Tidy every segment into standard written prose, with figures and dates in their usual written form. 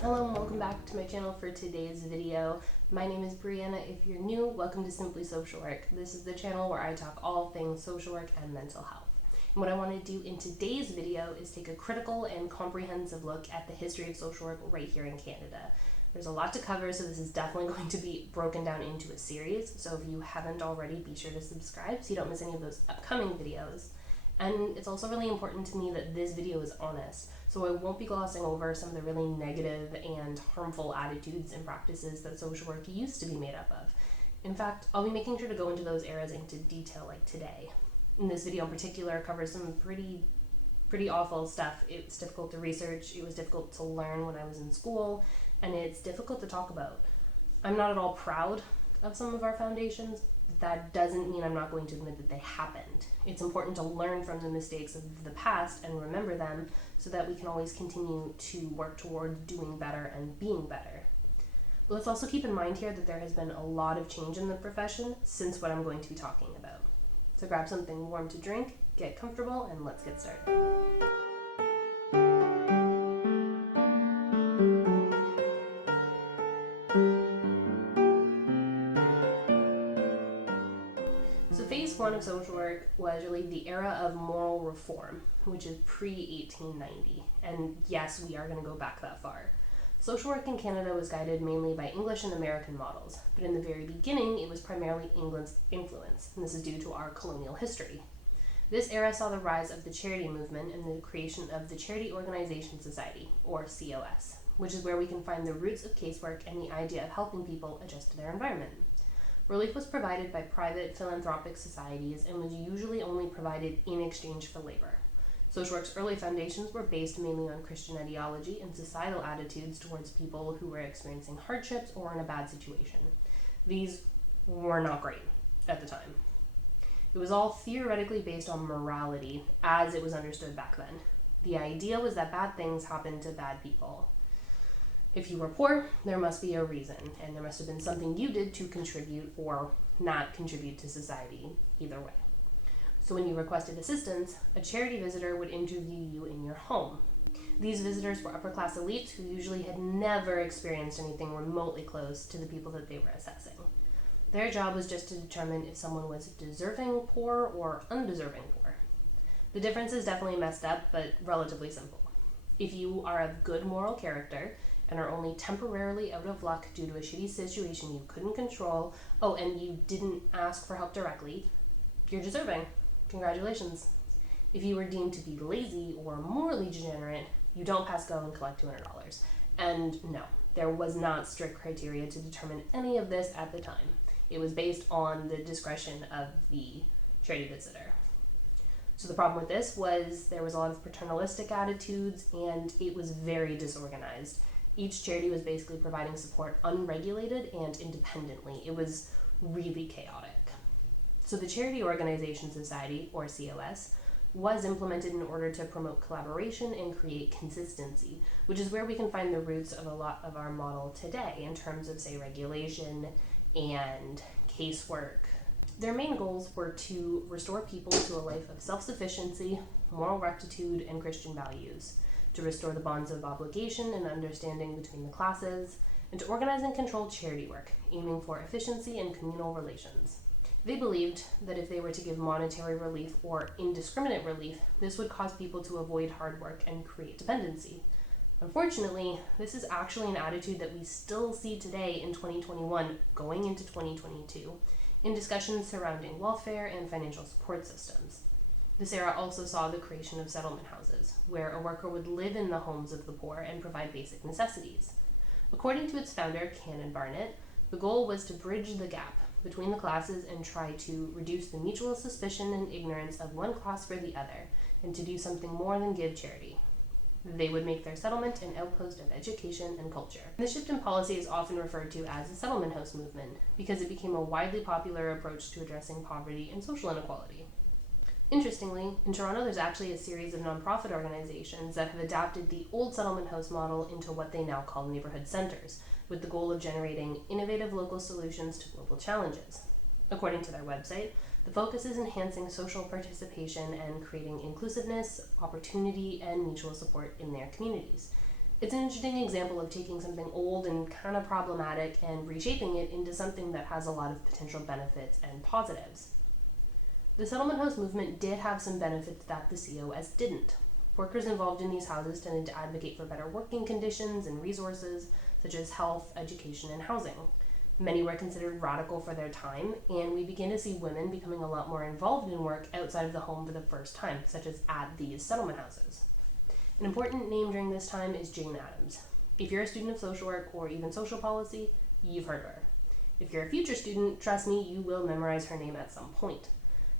Hello and welcome back to my channel for today's video. My name is Brianna. If you're new, welcome to Simply Social Work. This is the channel where I talk all things social work and mental health. And what I want to do in today's video is take a critical and comprehensive look at the history of social work right here in Canada. There's a lot to cover, so this is definitely going to be broken down into a series. So if you haven't already, be sure to subscribe so you don't miss any of those upcoming videos. And it's also really important to me that this video is honest, so I won't be glossing over some of the really negative and harmful attitudes and practices that social work used to be made up of. In fact, I'll be making sure to go into those areas into detail like today. And this video in particular covers some pretty awful stuff. It's difficult to research, it was difficult to learn when I was in school, and it's difficult to talk about. I'm not at all proud of some of our foundations. That doesn't mean I'm not going to admit that they happened. It's important to learn from the mistakes of the past and remember them so that we can always continue to work toward doing better and being better. But let's also keep in mind here that there has been a lot of change in the profession since what I'm going to be talking about. So grab something warm to drink, get comfortable, and let's get started. So phase one of social work was really the era of moral reform, which is pre-1890. And yes, we are going to go back that far. Social work in Canada was guided mainly by English and American models, but in the very beginning it was primarily England's influence, and this is due to our colonial history. This era saw the rise of the charity movement and the creation of the Charity Organization Society, or COS, which is where we can find the roots of casework and the idea of helping people adjust to their environment. Relief was provided by private philanthropic societies and was usually only provided in exchange for labor. Social work's early foundations were based mainly on Christian ideology and societal attitudes towards people who were experiencing hardships or in a bad situation. These were not great at the time. It was all theoretically based on morality as it was understood back then. The idea was that bad things happened to bad people. If you were poor, there must be a reason, and there must have been something you did to contribute or not contribute to society, either way. So when you requested assistance, a charity visitor would interview you in your home. These visitors were upper-class elites who usually had never experienced anything remotely close to the people that they were assessing. Their job was just to determine if someone was deserving poor or undeserving poor. The difference is definitely messed up, but relatively simple. If you are of good moral character and are only temporarily out of luck due to a shitty situation you couldn't control, and you didn't ask for help directly, you're deserving. Congratulations. If you were deemed to be lazy or morally degenerate, you don't pass go and collect $200. And no, there was not strict criteria to determine any of this at the time. It was based on the discretion of the charity visitor. So the problem with this was there was a lot of paternalistic attitudes and it was very disorganized. Each charity was basically providing support unregulated and independently. It was really chaotic. So the Charity Organization Society, or COS, was implemented in order to promote collaboration and create consistency, which is where we can find the roots of a lot of our model today in terms of, say, regulation and casework. Their main goals were to restore people to a life of self-sufficiency, moral rectitude, and Christian values, to restore the bonds of obligation and understanding between the classes, and to organize and control charity work, aiming for efficiency and communal relations. They believed that if they were to give monetary relief or indiscriminate relief, this would cause people to avoid hard work and create dependency. Unfortunately, this is actually an attitude that we still see today in 2021 going into 2022 in discussions surrounding welfare and financial support systems. This era also saw the creation of settlement houses, where a worker would live in the homes of the poor and provide basic necessities. According to its founder, Canon Barnett, the goal was to bridge the gap between the classes and try to reduce the mutual suspicion and ignorance of one class for the other, and to do something more than give charity. They would make their settlement an outpost of education and culture. This shift in policy is often referred to as the settlement house movement because it became a widely popular approach to addressing poverty and social inequality. Interestingly, in Toronto there's actually a series of nonprofit organizations that have adapted the old settlement house model into what they now call neighborhood centers, with the goal of generating innovative local solutions to global challenges. According to their website, the focus is enhancing social participation and creating inclusiveness, opportunity, and mutual support in their communities. It's an interesting example of taking something old and kind of problematic and reshaping it into something that has a lot of potential benefits and positives. The settlement house movement did have some benefits that the COS didn't. Workers involved in these houses tended to advocate for better working conditions and resources, such as health, education, and housing. Many were considered radical for their time, and we begin to see women becoming a lot more involved in work outside of the home for the first time, such as at these settlement houses. An important name during this time is Jane Addams. If you're a student of social work or even social policy, you've heard of her. If you're a future student, trust me, you will memorize her name at some point.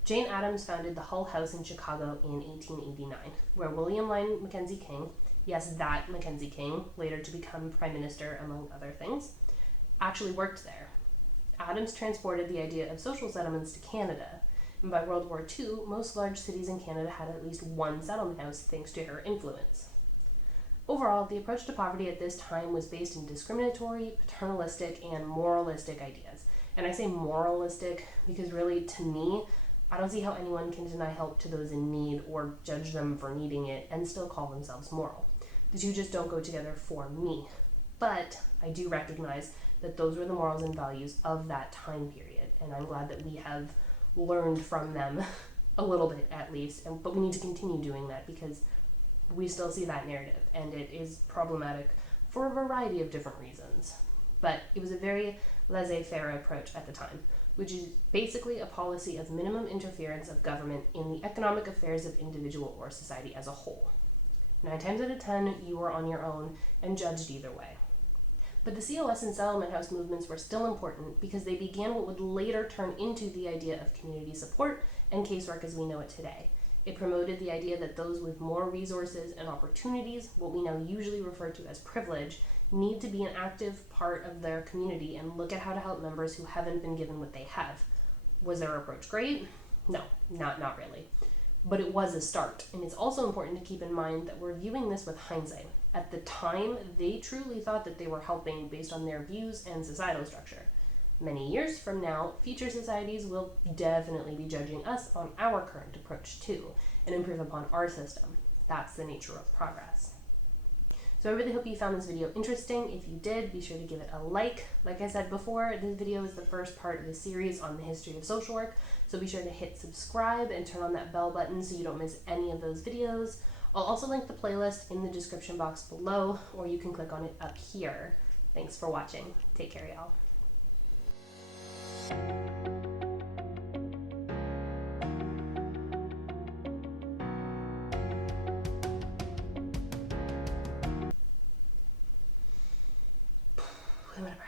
Jane Addams founded the Hull House in Chicago in 1889, where William Lyon Mackenzie King, yes, that Mackenzie King, later to become Prime Minister among other things, actually worked there. Addams transported the idea of social settlements to Canada, and by World War II, most large cities in Canada had at least one settlement house thanks to her influence. Overall, the approach to poverty at this time was based in discriminatory, paternalistic, and moralistic ideas. And I say moralistic because really, to me, I don't see how anyone can deny help to those in need or judge them for needing it and still call themselves moral. The two just don't go together for me. But I do recognize that those were the morals and values of that time period, and I'm glad that we have learned from them a little bit at least, but we need to continue doing that because we still see that narrative, and it is problematic for a variety of different reasons. But it was a very laissez-faire approach at the time, which is basically a policy of minimum interference of government in the economic affairs of individual or society as a whole. 9 times out of 10, you were on your own and judged either way. But the COS and settlement house movements were still important because they began what would later turn into the idea of community support and casework as we know it today. It promoted the idea that those with more resources and opportunities, what we now usually refer to as privilege, need to be an active part of their community and look at how to help members who haven't been given what they have. Was their approach great? No, not really. But it was a start, and it's also important to keep in mind that we're viewing this with hindsight. At the time, they truly thought that they were helping based on their views and societal structure. Many years from now, future societies will definitely be judging us on our current approach too, and improve upon our system. That's the nature of progress. So I really hope you found this video interesting. If you did, be sure to give it a like. Like I said before, this video is the first part of the series on the history of social work, so be sure to hit subscribe and turn on that bell button so you don't miss any of those videos. I'll also link the playlist in the description box below, or you can click on it up here. Thanks for watching. Take care, y'all. Whatever.